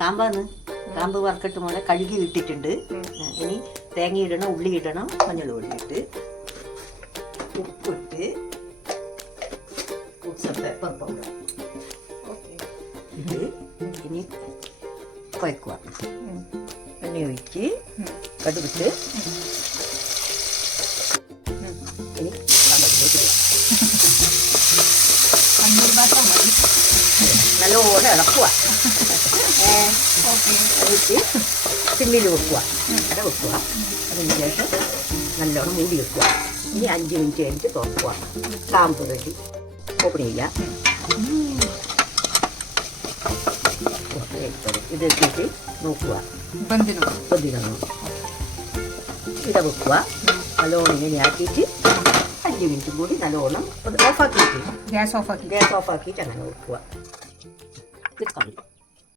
കാമ്പാന്ന്. കാമ്പ് വറക്കട്ട് മോളെ കഴുകി ഇട്ടിട്ടുണ്ട് ഇനി തേങ്ങ ഇടണം ഉള്ളി ഇടണം മഞ്ഞൾ പൊടി ഇട്ട് ഉപ്പിട്ട് പെപ്പർ പൗഡർ ഇത് ഇനി കുഴക്കുക. എണ്ണ ഒഴിച്ച് കടുവിട്ട് ഇനി നല്ലോണം ഇളക്കുക. എന്നിട്ട് സിമ്മിൽ വെക്കുക. അട വെക്കുക. അതിന് ശേഷം നല്ലോണം മൂടി വെക്കുക. ഇനി അഞ്ച് മിനിറ്റ് കഴിഞ്ഞിട്ട് തുറക്കുക. കാമ്പ് റെഡി ഓപ്പൺ ചെയ്യുക. ഇത് എത്തിയിട്ട് നോക്കുക. പൊതിരണം ഇട വെക്കുക. നല്ലോണം ഇങ്ങനെ ആക്കിയിട്ട് അഞ്ച് മിനിറ്റ് കൂടി നല്ലോണം ഓഫാക്കിയിട്ട് ഗ്യാസ് ഓഫ് ആക്കി ഗ്യാസ് ഓഫാക്കിയിട്ട് അങ്ങനെ വെക്കുക. ഇത് കളി